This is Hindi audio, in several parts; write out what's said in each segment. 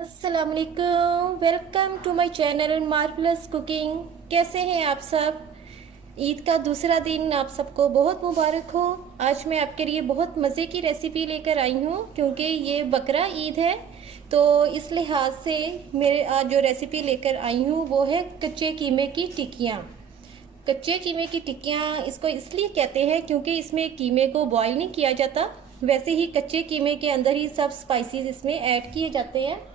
अस्सलामुअलैकुम, welcome to my channel marvellous cooking. कैसे हैं आप सब? ईद का दूसरा दिन आप सबको बहुत मुबारक हो। आज मैं आपके लिए बहुत मज़े की रेसिपी लेकर आई हूँ क्योंकि ये बकरा ईद है, तो इस लिहाज से मेरे आज जो रेसिपी लेकर आई हूँ वो है कच्चे कीमे की टिक्कियाँ। कच्चे कीमे की टिक्कियाँ इसको इसलिए कहते हैं क्योंकि इसमें कीमे को बॉईल नहीं किया जाता, वैसे ही कच्चे कीमे के अंदर ही सब स्पाइसेस इसमें ऐड किए जाते हैं।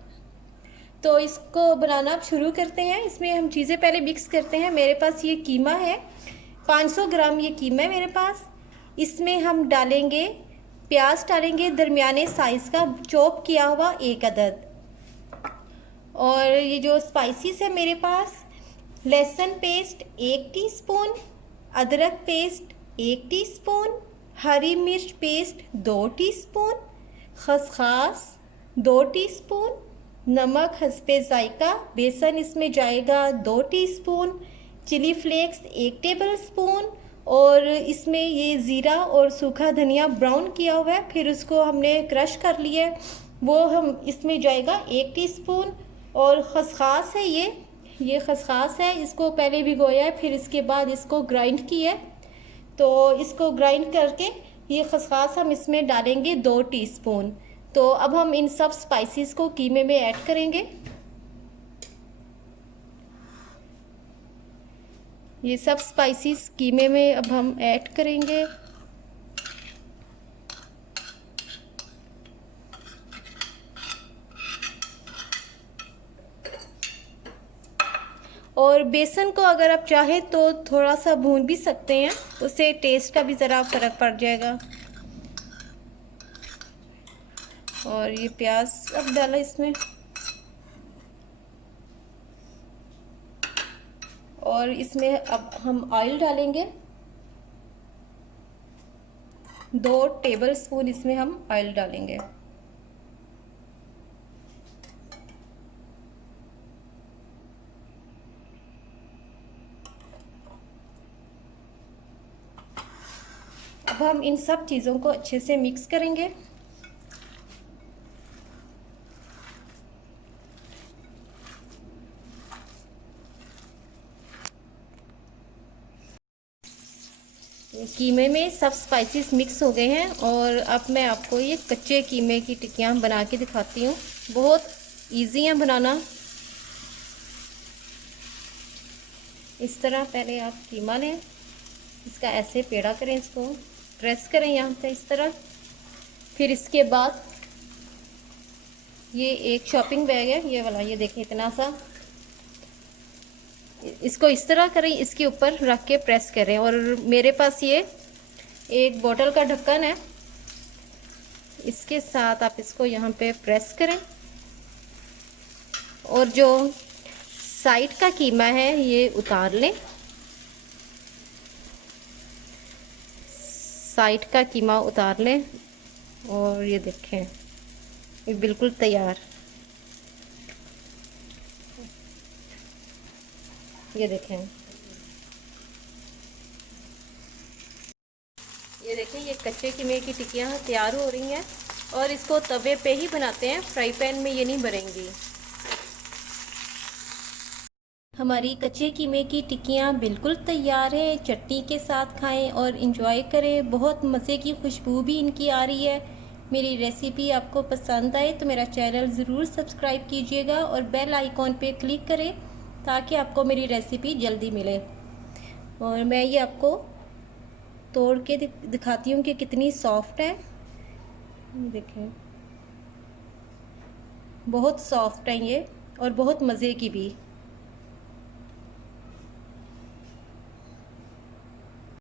तो इसको बनाना आप शुरू करते हैं। इसमें हम चीज़ें पहले मिक्स करते हैं। मेरे पास ये कीमा है, 500 ग्राम ये कीमा है मेरे पास। इसमें हम डालेंगे प्याज, डालेंगे दरमियाने साइज़ का चॉप किया हुआ 1 अदद। और ये जो स्पाइसेस है मेरे पास, लहसुन पेस्ट 1 टीस्पून, अदरक पेस्ट 1 टीस्पून, हरी मिर्च पेस्ट 2 टीस्पून, खसखस 2 टीस्पून, नमक हस्बे जायका, बेसन इसमें जाएगा 2 टीस्पून, चिली फ्लेक्स 1 टेबलस्पून, और इसमें ये ज़ीरा और सूखा धनिया ब्राउन किया हुआ है, फिर उसको हमने क्रश कर लिया है, वो हम इसमें जाएगा 1 टीस्पून। और खसखस है ये खसखस है, इसको पहले भिगोया है, फिर इसके बाद इसको ग्राइंड किया है। तो इसको ग्राइंड करके ये खसखस हम इसमें डालेंगे 2 टीस्पून। तो अब हम इन सब स्पाइसेस को कीमे में ऐड करेंगे। ये सब स्पाइसेस कीमे में अब हम ऐड करेंगे। और बेसन को अगर आप चाहें तो थोड़ा सा भून भी सकते हैं, उससे टेस्ट का भी ज़रा फ़र्क पड़ जाएगा। और ये प्याज अब डाला इसमें, और इसमें अब हम ऑयल डालेंगे 2 टेबलस्पून इसमें हम ऑयल डालेंगे। अब हम इन सब चीज़ों को अच्छे से मिक्स करेंगे। कीमे में सब स्पाइसेस मिक्स हो गए हैं, और अब मैं आपको ये कच्चे कीमे की टिक्कियाँ बना के दिखाती हूँ। बहुत इजी है बनाना। इस तरह पहले आप कीमा लें, इसका ऐसे पेड़ा करें, इसको प्रेस करें यहाँ पे इस तरह। फिर इसके बाद ये एक शॉपिंग बैग है, ये वाला, ये देखें इतना सा, इसको इस तरह करें, इसके ऊपर रख के प्रेस करें। और मेरे पास ये एक बोतल का ढक्कन है, इसके साथ आप इसको यहाँ पे प्रेस करें। और जो साइड का कीमा है ये उतार लें, साइड का कीमा उतार लें। और ये देखें ये बिल्कुल तैयार, ये देखें, ये देखें ये कच्चे कीमे की टिक्कियाँ तैयार हो रही हैं। और इसको तवे पे ही बनाते हैं, फ्राई पैन में ये नहीं बनेंगी। हमारी कच्चे कीमे की टिक्कियाँ बिल्कुल तैयार है। चटनी के साथ खाएं और इंजॉय करें। बहुत मज़े की खुशबू भी इनकी आ रही है। मेरी रेसिपी आपको पसंद आए तो मेरा चैनल ज़रूर सब्सक्राइब कीजिएगा और बेल आइकॉन पे क्लिक करें ताकि आपको मेरी रेसिपी जल्दी मिले। और मैं ये आपको तोड़ के दिखाती हूँ कि कितनी सॉफ्ट है। देखें बहुत सॉफ्ट है ये, और बहुत मज़े की भी।